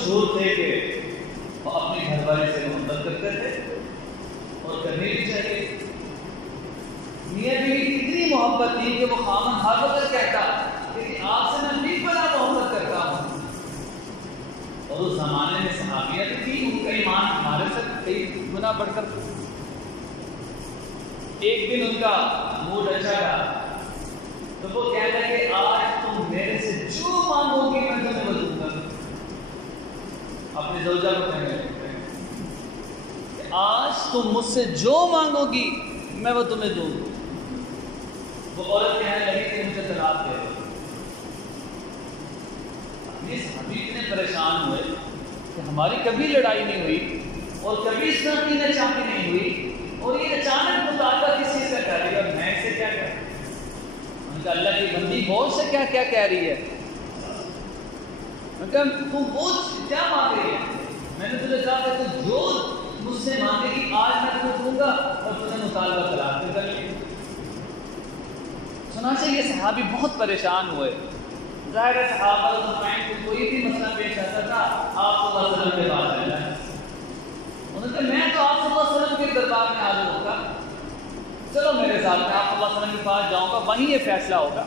مشہور تھے کہ وہ اپنے گھر والے سے محبت کرتے تھے اور کرنی بھی چاہیے. میاں بیوی کی اتنی محبت تھی کہ وہ خاوند ہر وقت کہتا کہ آپ سے میں بھی بڑا محبت کرتا ہوں. اور اس زمانے میں صحابیہ تھی، ان کا ایمان ہمارے سے کئی گنا بڑھ کر. ایک دن ان کا موڈ اچھا تھا تو وہ کہتا ہے کہ آج تم میرے سے جو مانگو گی میں تمہیں وہ دوں گا. اپنی زوجہ کو کہنے لگے کہ آج تم مجھ سے جو مانگو گی میں وہ تمہیں دوں گا. وہ عورت کہنے لگی کہ مجھے طلاق دے دو. یہ صحابی اتنے پریشان ہوئے کہ ہماری کبھی لڑائی نہیں ہوئی اور کبھی اس طرح کی ناچاقی نہیں ہوئی اور یہ اچانک مطالبہ کس چیز کا کر رہی ہے اور میں اسے کیا کر. ان کا اللہ کی بندی بہت سے کیا کیا کہہ رہی ہے. میں کہا تم بہت کیا مانگ رہی ہے. میں نے تجھے کہا کہ تو جو مجھ سے مانگے گی آج میں تمہیں دوں گا اور تمہیں مطالبہ طلاق کر لیں. چنانچہ یہ صحابی بہت پریشان ہوئے. ظاہر ہے صحابہ اجمعین کو کوئی بھی مسئلہ پیش آتا تھا آپ صلی اللہ علیہ وسلم کے پاس جانا ہے. انہوں نے کہا میں تو آپ صلی اللہ علیہ وسلم کے دربار میں حاضر ہوگا. چلو میرے ساتھ میں آپ صلی اللہ علیہ وسلم کے پاس جاؤں گا، وہیں یہ فیصلہ ہوگا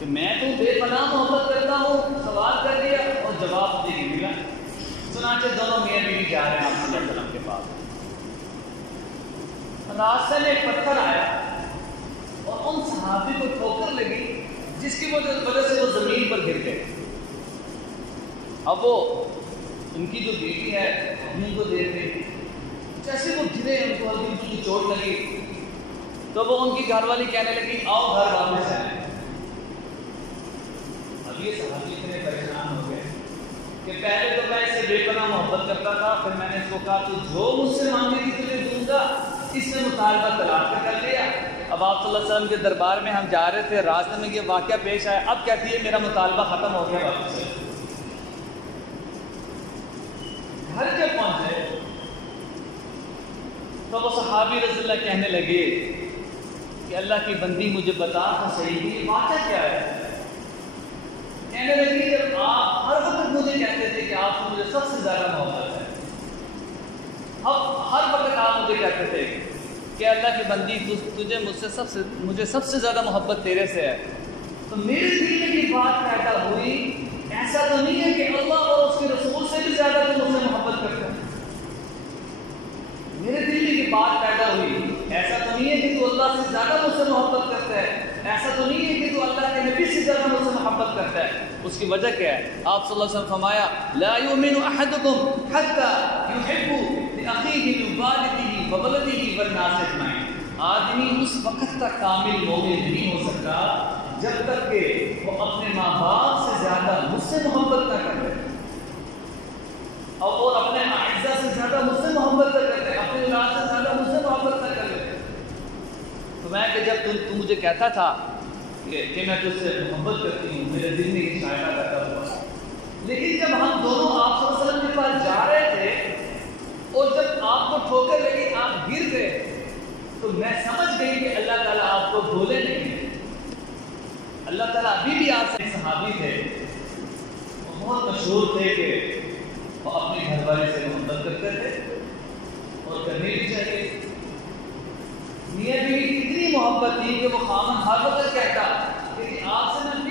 کہ میں تو بے پناہ محبت کرتا ہوں. سوال کر دیا اور جواب مجھے نہیں ملا. چنانچہ دونوں میاں بیوی جا رہے ہیں آپ صلی اللہ علیہ وسلم کے پاس. راستے میں ایک پتھر آیا اور ان صحابی کو ٹھوکر لگی جس کی وجہ سے وہ زمین پر گر گئے. اب وہ ان کی جو بیٹی ہے ان کو دیکھ رہی، جیسے وہ گرے ان کو ہلکی کی چوٹ لگی تو وہ ان کی گھر والی کہنے لگی آؤ گھر واپس آئیں. اب یہ صحابی اتنے پریشان ہو گئے کہ پہلے تو میں اس سے بے پناہ محبت کرتا تھا، پھر میں نے اس کو کہا تو جو مجھ سے مانگے گی تجھے دوں گا. اس نے مطالبہ طلاق کا کر لیا. اب آپ صلی اللہ علیہ وسلم کے دربار میں ہم جا رہے تھے، راستے میں یہ واقعہ پیش آیا. اب کہتی ہے میرا مطالبہ ختم ہو گیا. واپس گھر کے پہنچے تو وہ صحابی رضی اللہ کہنے لگے کہ اللہ کی بندی مجھے بتا تو صحیح کہ یہ واقعہ کیا ہے. کہنے لگی جب آپ ہر وقت مجھے کہتے تھے کہ آپ کو مجھے سب سے زیادہ محبت ہے، اب ہر وقت آپ مجھے کہتے تھے کہ اللہ کی بندی مجھے سب سے زیادہ محبت تیرے سے ہے، تو میرے دل میں یہ بات پیدا ہوئی ایسا تو نہیں ہے کہ اللہ اور اس کے رسول سے بھی زیادہ تو مجھ سے محبت کرتا ہے. میرے دل میں یہ بات پیدا ہوئی ایسا تو نہیں ہے کہ تو اللہ سے زیادہ مجھ سے محبت کرتا ہے، ایسا تو نہیں ہے کہ تو اللہ کے نبی سے زیادہ مجھ سے محبت کرتا ہے. اس کی وجہ کیا ہے؟ آپ صلی اللہ علیہ وسلم فرمایا لا یؤمن احدکم حتی یحب لأخیہ والدہ وولدہ والناس اجمعین. آدمی اس وقت تک کامل مومن نہیں ہو سکتا جب تک کہ وہ اپنے ماں باپ سے زیادہ مجھ سے محبت نہ کرے اور اپنے اعزہ سے زیادہ مجھ سے محبت نہ کرے، اپنے اولاد سے زیادہ مجھ سے محبت نہ کرے. تو میں کہ جب تو مجھے کہتا تھا کہ میں تجھ سے محبت کرتی ہوں، میرے دل میں یہ شاعرہ کرتا ہوا، لیکن جب ہم دونوں آپ صلی اللہ علیہ وسلم کے پاس جا رہے تھے اور جب آپ کو ٹھوکر لگی آپ گر گئے تو میں سمجھ گئی کہ اللہ تعالیٰ آپ کو بھولے نہیں ہے. اللہ تعالیٰ ابھی بھی آپ سے صحابی تھے، وہ بہت مشہور تھے کہ وہ اپنے گھر والے سے محبت کرتے تھے اور کرنی بھی چاہیے. میاں بیوی کی اتنی محبت تھی کہ وہ خاوند ہر وقت کہتا کہ آپ سے میں